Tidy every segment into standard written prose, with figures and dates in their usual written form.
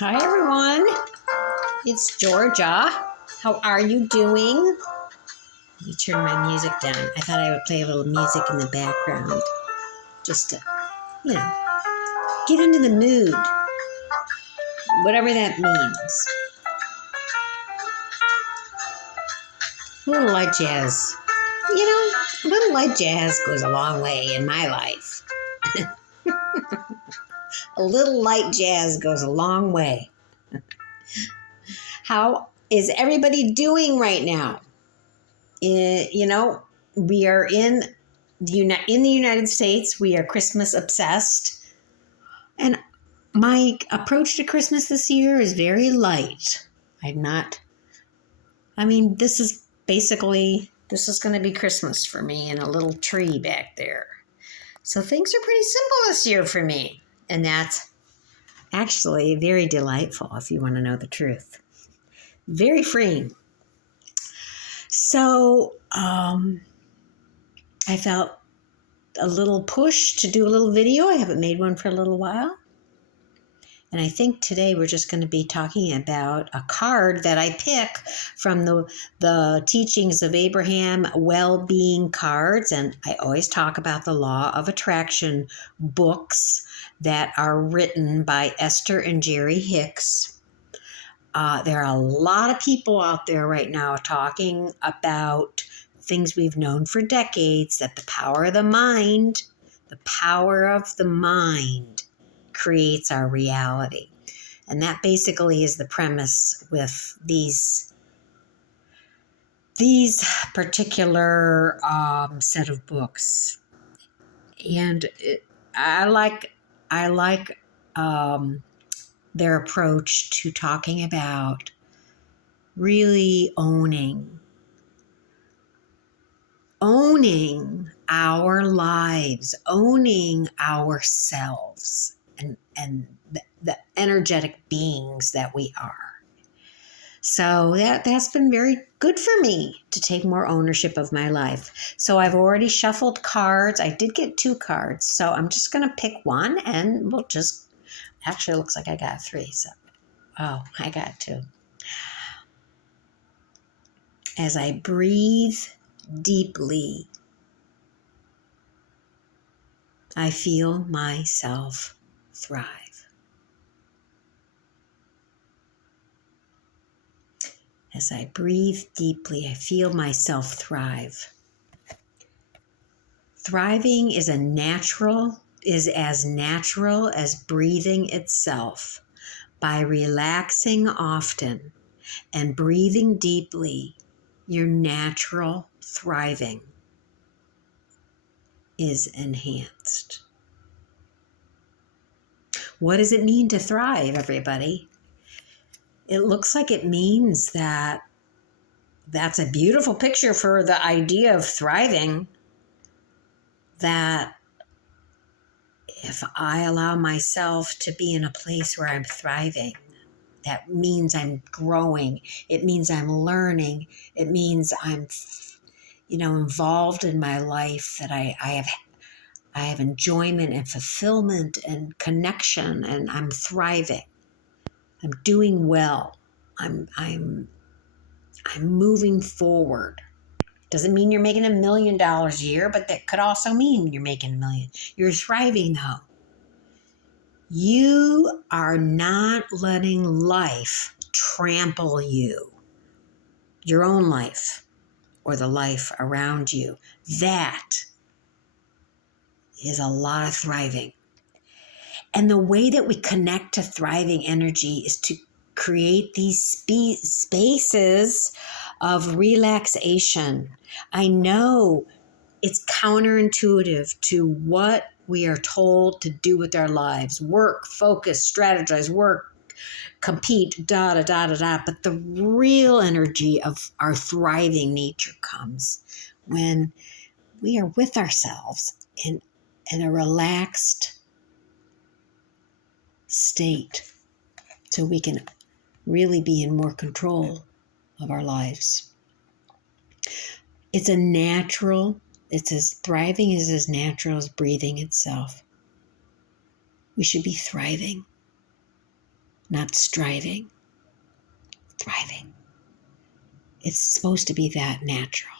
Hi, everyone. It's Georgia. How are you doing? Let me turn my music down. I thought I would play a little music in the background just to, you know, get into the mood, whatever that means. A little light jazz. A little light jazz goes a long way in my life. A little light jazz goes a long way. How is everybody doing right now? We are in the United States. We are Christmas obsessed, and my approach to Christmas this year is very light. This is going to be Christmas for me and a little tree back there. So things are pretty simple this year for me, and that's actually very delightful if you want to know the truth. Very freeing. So I felt a little push to do a little video. I haven't made one for a little while. And I think today we're just going to be talking about a card that I pick from the Teachings of Abraham Well-Being cards. And I always talk about the Law of Attraction books that are written by Esther and Jerry Hicks. There are a lot of people out there right now talking about things we've known for decades, that the power of the mind creates our reality. And that basically is the premise with these particular set of books. And I like their approach to talking about really owning our lives, owning ourselves, and the energetic beings that we are. So that's been very good for me to take more ownership of my life. So I've already shuffled cards. I did get 2 cards, so I'm just going to pick one, and actually, it looks like I got 3. So, I got 2. As I breathe deeply, I feel myself thrive. As I breathe deeply, I feel myself thrive. Thriving is as natural as breathing itself. By relaxing often and breathing deeply, your natural thriving is enhanced. What does it mean to thrive, everybody? It looks like it means that's a beautiful picture for the idea of thriving, that if I allow myself to be in a place where I'm thriving, that means I'm growing. It means I'm learning. It means I'm, involved in my life, that I have enjoyment and fulfillment and connection, and I'm thriving. I'm doing well. I'm moving forward. Doesn't mean you're making $1 million a year, but that could also mean you're making $1 million. You're thriving, though. You are not letting life trample you, your own life, or the life around you. That is a lot of thriving. And the way that we connect to thriving energy is to create these spaces of relaxation. I know it's counterintuitive to what we are told to do with our lives. Work, focus, strategize, work, compete, But the real energy of our thriving nature comes when we are with ourselves in a relaxed state, so we can really be in more control of our lives. Thriving is as natural as breathing itself. We should be thriving. not striving, thriving. It's supposed to be that natural.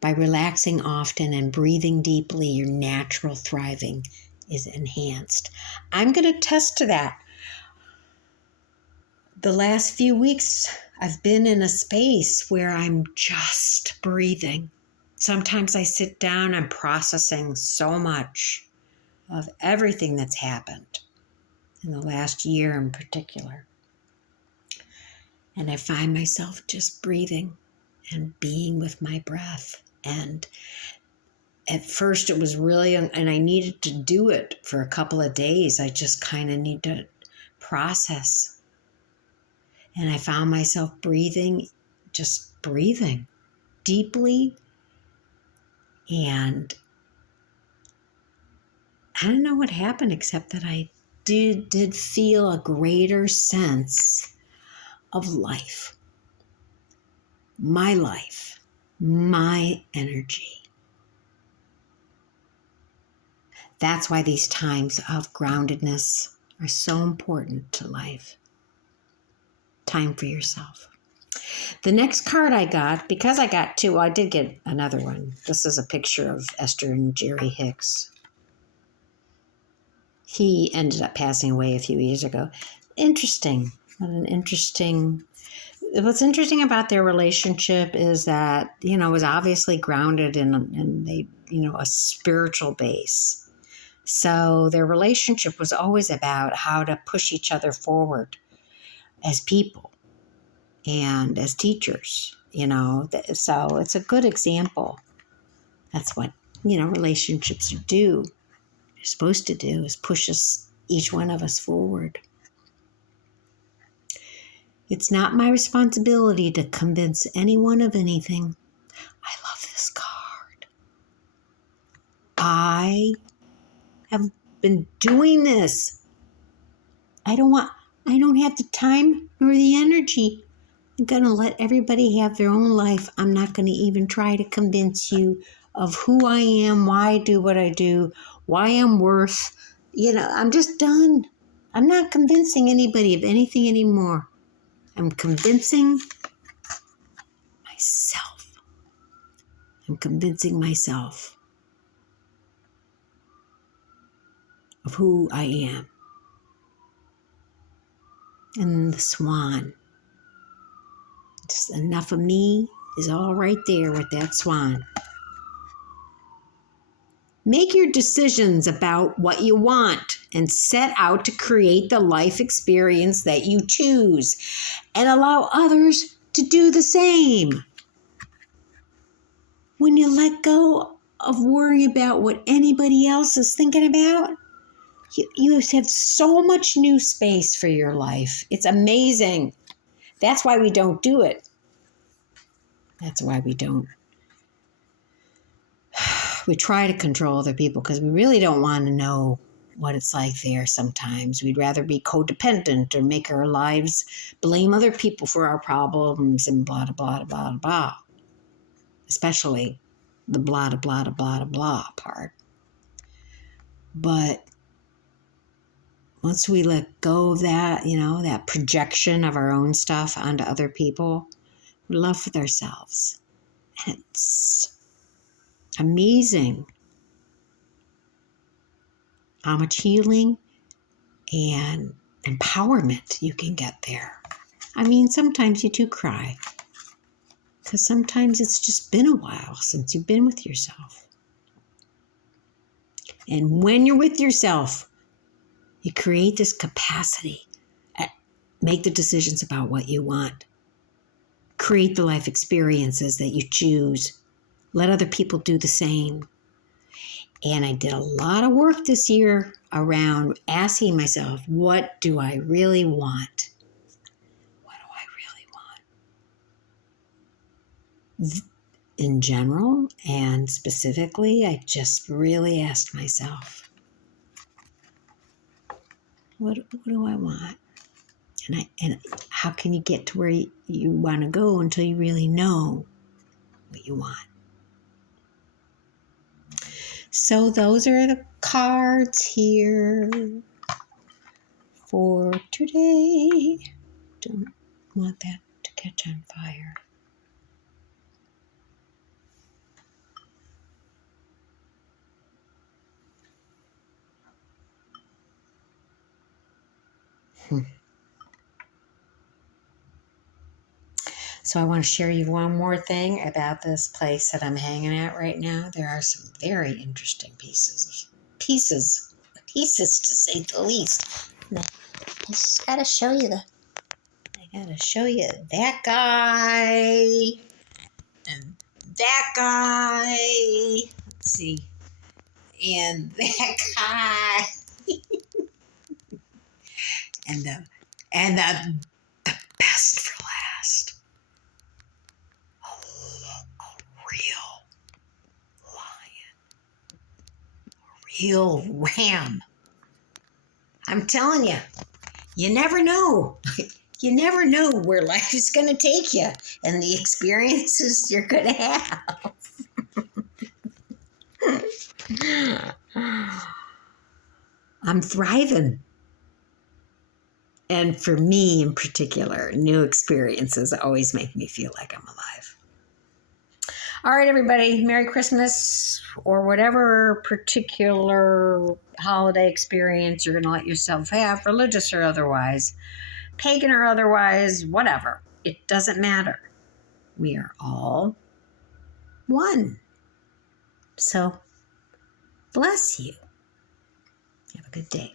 By relaxing often and breathing deeply, your natural thriving is enhanced. I'm going to attest to that. The last few weeks, I've been in a space where I'm just breathing. Sometimes I sit down, I'm processing so much of everything that's happened in the last year in particular. And I find myself just breathing and being with my breath. And at first it was really, and I needed to do it for a couple of days. I just kind of need to process. And I found myself just breathing deeply. And I don't know what happened except that I did feel a greater sense of life, my energy. That's why these times of groundedness are so important to life. Time for yourself. The next card I got, because I got two, I did get another one. This is a picture of Esther and Jerry Hicks. He ended up passing away a few years ago. Interesting. What's interesting about their relationship is that, it was obviously grounded in a spiritual base. So their relationship was always about how to push each other forward as people and as teachers, So it's a good example. That's what, relationships do. They're supposed to do is push each one of us forward. It's not my responsibility to convince anyone of anything. I love this card. I have been doing this. I don't have the time nor the energy. I'm going to let everybody have their own life. I'm not going to even try to convince you of who I am, why I do what I do, why I'm worth. I'm just done. I'm not convincing anybody of anything anymore. I'm convincing myself. I'm convincing myself of who I am. And the swan. Just enough of me is all right there with that swan. Make your decisions about what you want and set out to create the life experience that you choose and allow others to do the same. When you let go of worrying about what anybody else is thinking about, you have so much new space for your life. It's amazing. That's why we don't do it. That's why we don't. We try to control other people because we really don't want to know what it's like there sometimes. We'd rather be codependent or make our lives blame other people for our problems and blah, blah, blah, blah, blah. Especially the blah, blah, blah, blah, blah part. But once we let go of that, that projection of our own stuff onto other people, we're left with ourselves. And it's amazing how much healing and empowerment you can get there. I mean, sometimes you do cry because sometimes it's just been a while since you've been with yourself. And when you're with yourself, you create this capacity. Make the decisions about what you want. Create the life experiences that you choose. Let other people do the same. And I did a lot of work this year around asking myself, what do I really want? What do I really want? In general and specifically, I just really asked myself, what do I want? And how can you get to where you want to go until you really know what you want? So those are the cards here for today. Don't want that to catch on fire. So I want to share you one more thing about this place that I'm hanging at right now. There are some very interesting pieces to say the least. Now, I just gotta show you that guy and that guy. Let's see, and that guy and the best for last. A real lion, a real ram. I'm telling you, you never know. You never know where life is going to take you and the experiences you're going to have. I'm thriving. And for me in particular, new experiences always make me feel like I'm alive. All right, everybody, Merry Christmas, or whatever particular holiday experience you're going to let yourself have, religious or otherwise, pagan or otherwise, whatever. It doesn't matter. We are all one. So, bless you. Have a good day.